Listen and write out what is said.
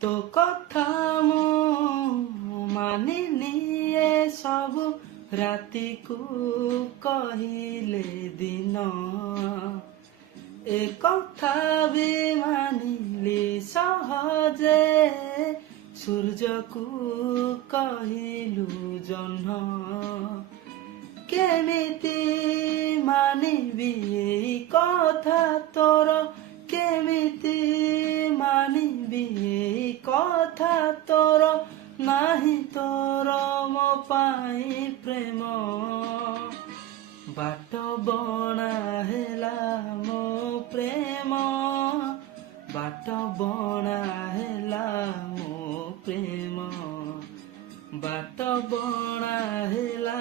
तो कथा मु मानिनी ए सबु राति को कहिले दिन ए कथा भी मानिली सहजे सूर्य को कहिलु जह्न केमिति मानिबी एई कथा तोर केमिति मानिबी एई कथा तोर नाही तोर मो पाई प्रेम बाट बणा हेला मो प्रेम बाट बणा हेला मो प्रेम बाट बणा हेला